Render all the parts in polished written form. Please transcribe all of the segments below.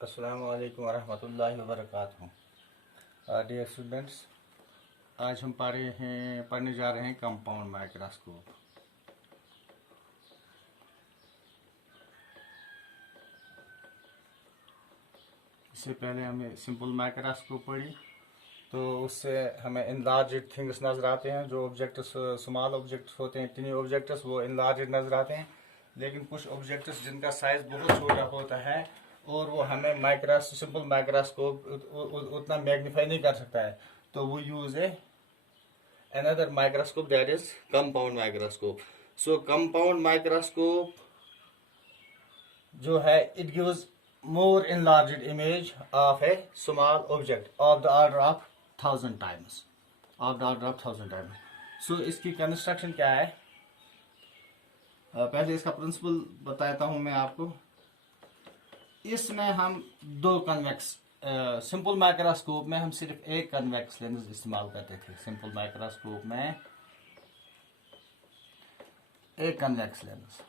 अस्सलामु अलैकुम वरहमतुल्लाहि वबरकातुहू। डियर स्टूडेंट्स, आज हम पढ़ने जा रहे हैं कंपाउंड माइक्रोस्कोप। इससे पहले हमने सिंपल माइक्रोस्कोप पढ़ी, तो उससे हमें इनलार्ज्ड थिंग्स नज़र आते हैं। जो ऑब्जेक्ट्स स्मॉल ऑब्जेक्ट्स होते हैं, टिनी ऑब्जेक्ट्स, वो इनलार्ज्ड नज़र आते हैं। लेकिन कुछ ऑब्जेक्ट्स जिनका साइज बहुत छोटा होता है और वो हमें सिंपल माइक्रोस्कोप उतना मैग्नीफाई नहीं कर सकता है, तो वो यूज है another microscope, that is compound microscope. So compound microscope जो है, it gives more enlarged image of a small object of the order of 1000 times. So इसकी कंस्ट्रक्शन क्या है? पहले इसका प्रिंसिपल बताता हूं मैं आपको। इसमें हम दो कन्वेक्स सिंपल माइक्रोस्कोप में हम सिर्फ एक कन्वेक्स लेंस इस्तेमाल करते थे। सिंपल माइक्रोस्कोप में एक कन्वेक्स लेंस।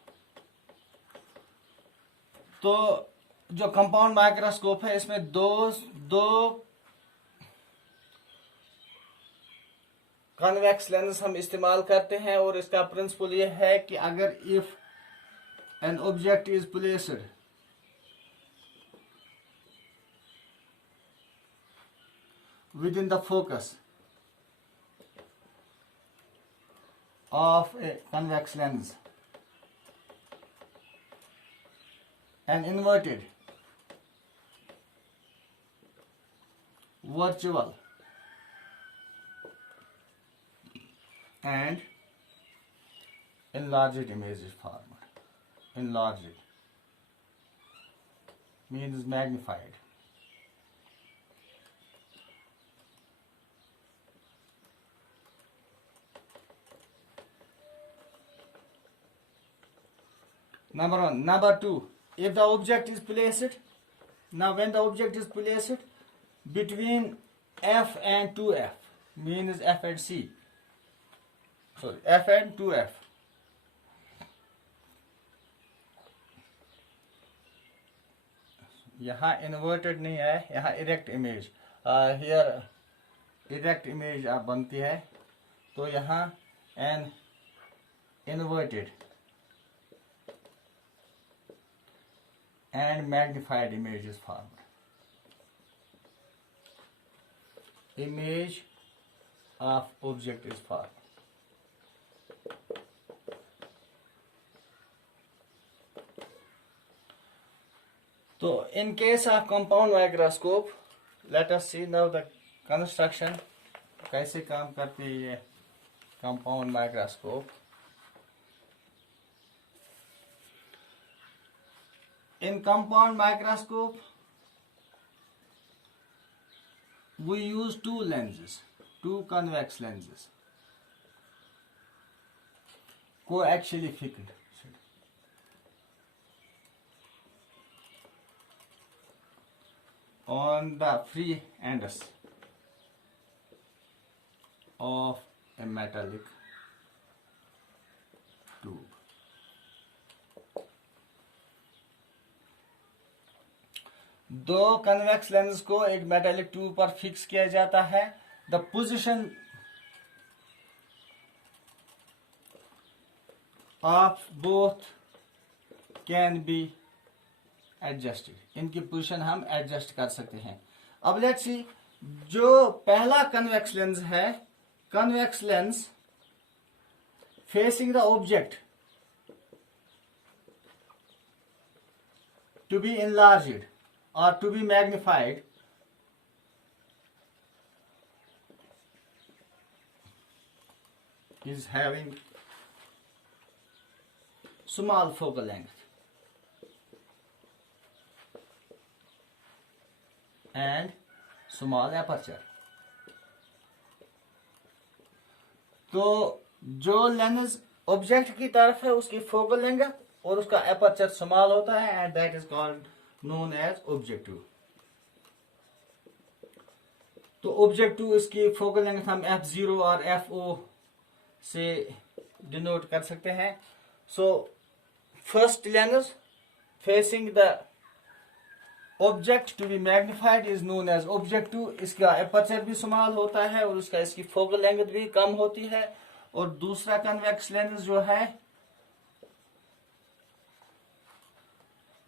तो जो कंपाउंड माइक्रोस्कोप है, इसमें दो कन्वेक्स लेंस हम इस्तेमाल करते हैं। और इसका प्रिंसिपल यह है कि अगर if an object is placed within the focus of a convex lens, an inverted virtual and enlarged image is formed. Enlarged means magnified. Number one. Number two, if the object is placed, now when the object is placed between F and 2F, means F and C, sorry, F and 2F, यहाँ इन्वर्टेड नहीं है, यहाँ erect image, here erect image आप बनती है। तो यहाँ an inverted and magnified image is formed. Image of object is formed. So in case of compound microscope, let us see now the construction. कैसे काम करती है ये compound microscope. In compound microscope, we use two lenses, two convex lenses, coaxially fixed on the free ends of a metallic tube. दो convex lens को एक metallic tube पर fix किया जाता है। The position of both can be adjusted. इनकी position हम adjust कर सकते हैं। अब लेट्स सी, जो पहला कन्वेक्स लेंस है, convex lens facing the object to be enlarged or to be magnified, is having small focal length and small aperture. तो जो लेंस ऑब्जेक्ट की तरफ है, उसकी फोकल लेंथ और उसका एपर्चर स्मॉल होता है, and that is called known as objective. तो ऑब्जेक्टिव इसकी फोकल लेंथ हम f0 और fo से डिनोट कर सकते हैं। So first lens facing the object to be magnified is known as objective. इसका एपर्चर भी स्मॉल होता है और उसका इसकी फोकल लेंथ भी कम होती है। और दूसरा कन्वेक्स लेंस जो है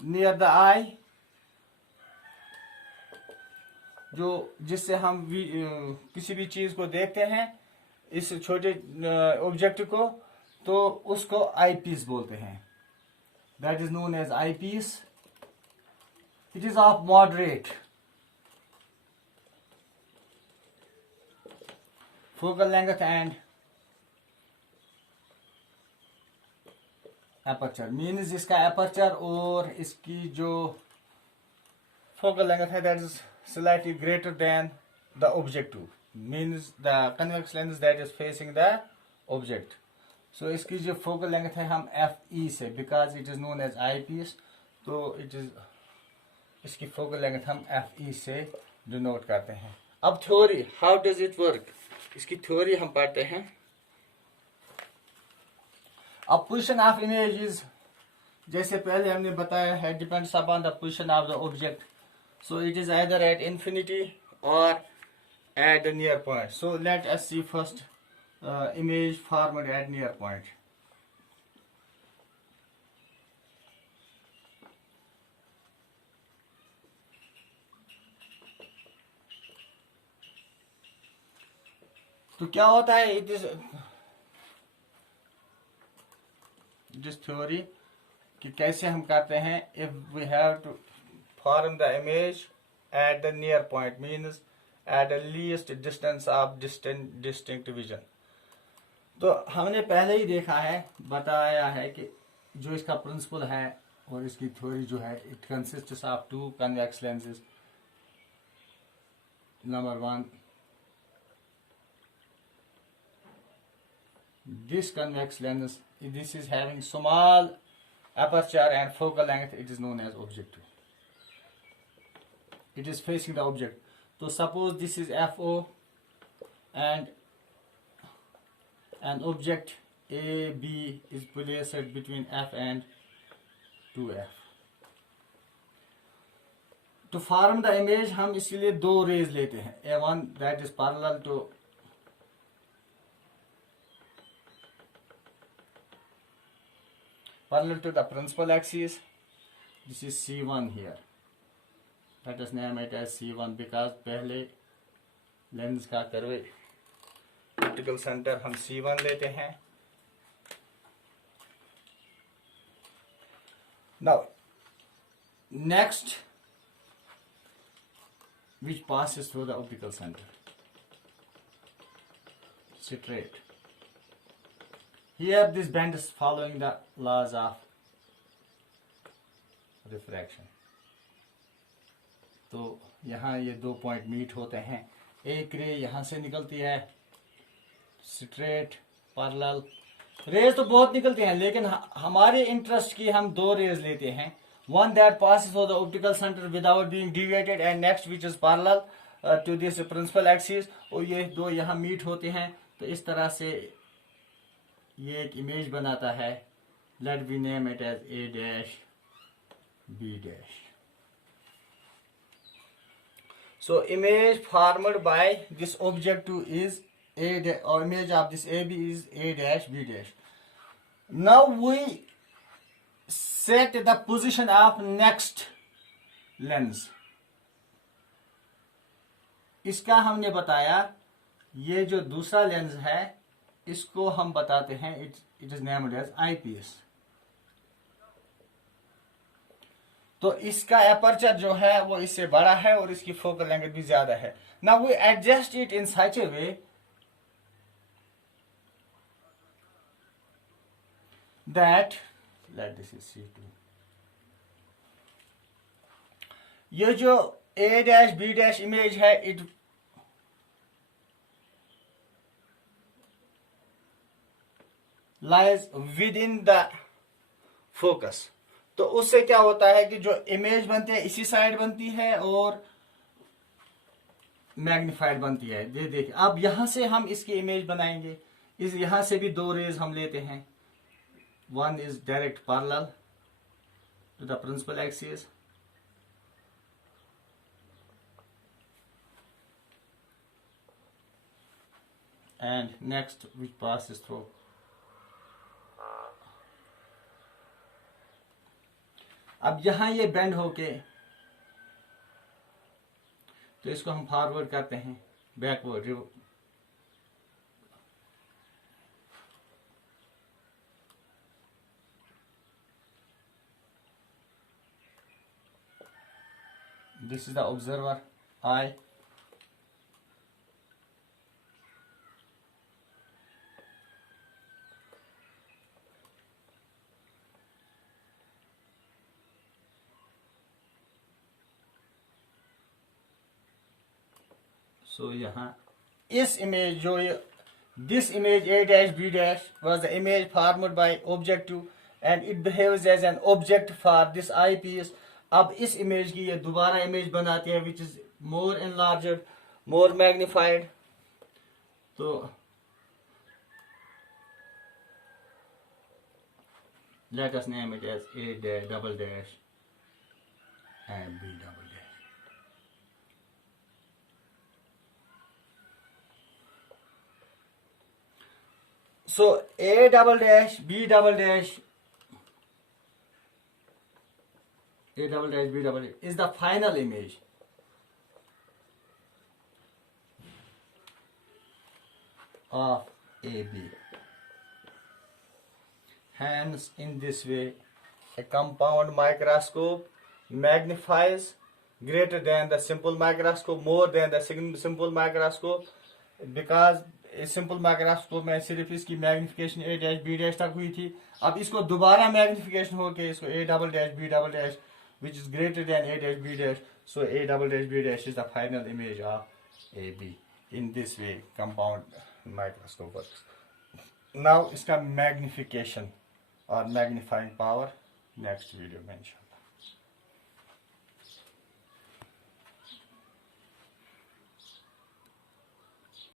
नियर द आई, जो जिससे हम किसी भी चीज को देखते हैं इस छोटे ऑब्जेक्ट को, तो उसको आई पीस बोलते हैं। That is known as eyepiece. It is of moderate focal length and aperture. Means इसका एपर्चर और इसकी जो फोकल लेंथ है that is slightly greater than the objective, means the convex lens that is facing the object. So इसकी जो focal length है हम FE से, because it is known as eyepiece, तो it is इसकी focal length हम FE से denote करते हैं। अब theory, how does it work? इसकी theory हम पढ़ते हैं। अब position of image is, जैसे पहले हमने बताया है, depends upon the position of the object. So it is either at infinity or at the near point. So let us see first image formed at near point. तो क्या होता है, it is theory कि कैसे हम करते हैं। if we have to form the image at the near point, means at the least distance of distinct vision. तो हमने पहले ही देखा है, बताया है कि जो इसका प्रिंसिपल है और इसकी थ्योरी जो है, it consists of two convex lenses. Number one, this convex lens, this is having small aperture and focal length, it is known as objective. It is facing the object. So suppose this is FO and an object AB is placed between F and 2F. To form the image हम इसलिए दो rays लेते हैं, A1 that is parallel to the principal axis. This is C1 here. Let us name it as C1 because पहले लेंस का curve optical centre हम C1 लेते हैं। Now next, which passes through the optical center, straight. Here this bend is following the laws of refraction. तो यहाँ ये दो point meet होते हैं, एक रे यहाँ से निकलती है स्ट्रेट पैरेलल। रेज तो बहुत निकलती हैं, लेकिन हमारे इंटरेस्ट की हम दो रेज लेते हैं, one that passes through the optical centre without being deviated and next which is parallel to this principal axis, और ये दो यहाँ मीट होते हैं। तो इस तरह से ये एक इमेज बनाता है। Let be name it as A dash B dash. So image formed by this objective is or image of this AB is A dash B dash. Now we set the position of next lens. इसका हमने बताया, ये जो दूसरा लेंस है इसको हम बताते हैं it is named as eyepiece. तो इसका एपर्चर जो है वो इससे बड़ा है और इसकी फोकल लेंथ भी ज्यादा है। Now we adjust it in such a way that let this is C2। ये जो A dash B dash image है it lies within the focus। तो उससे क्या होता है कि जो इमेज बनती है इसी साइड बनती है और मैग्निफाइड बनती है। ये देखिए, अब यहां से हम इसकी इमेज बनाएंगे। इस यहां से भी दो रेज हम लेते हैं, one is direct parallel to the principal axis and next which passes through. अब यहां ये बेंड होके तो इसको हम फॉरवर्ड करते हैं, backward, this is the observer eye. So यहाँ इस इमेज जो ये this image A dash B dash was the image formed by objective and it behaves as an object for this eyepiece. अब इस इमेज की ये दोबारा इमेज बनाती है which is more enlarged, more magnified. तो let us name it as A dash double dash and B double dash. So A double dash, B double dash, A double dash, B double dash is the final image. Of AB. Hence, in this way, a compound microscope magnifies greater than the simple microscope, more than the simple microscope, because simple microscope में सिर्फ इसकी magnification A dash B dash तक हुई थी. अब इसको दोबारा मैग्निफिकेशन होके इसको A double dash B double dash which is greater than A dash B dash, so A double dash B dash is the final image of AB. In this way compound microscope works. Now इसका magnification और magnifying power next video में.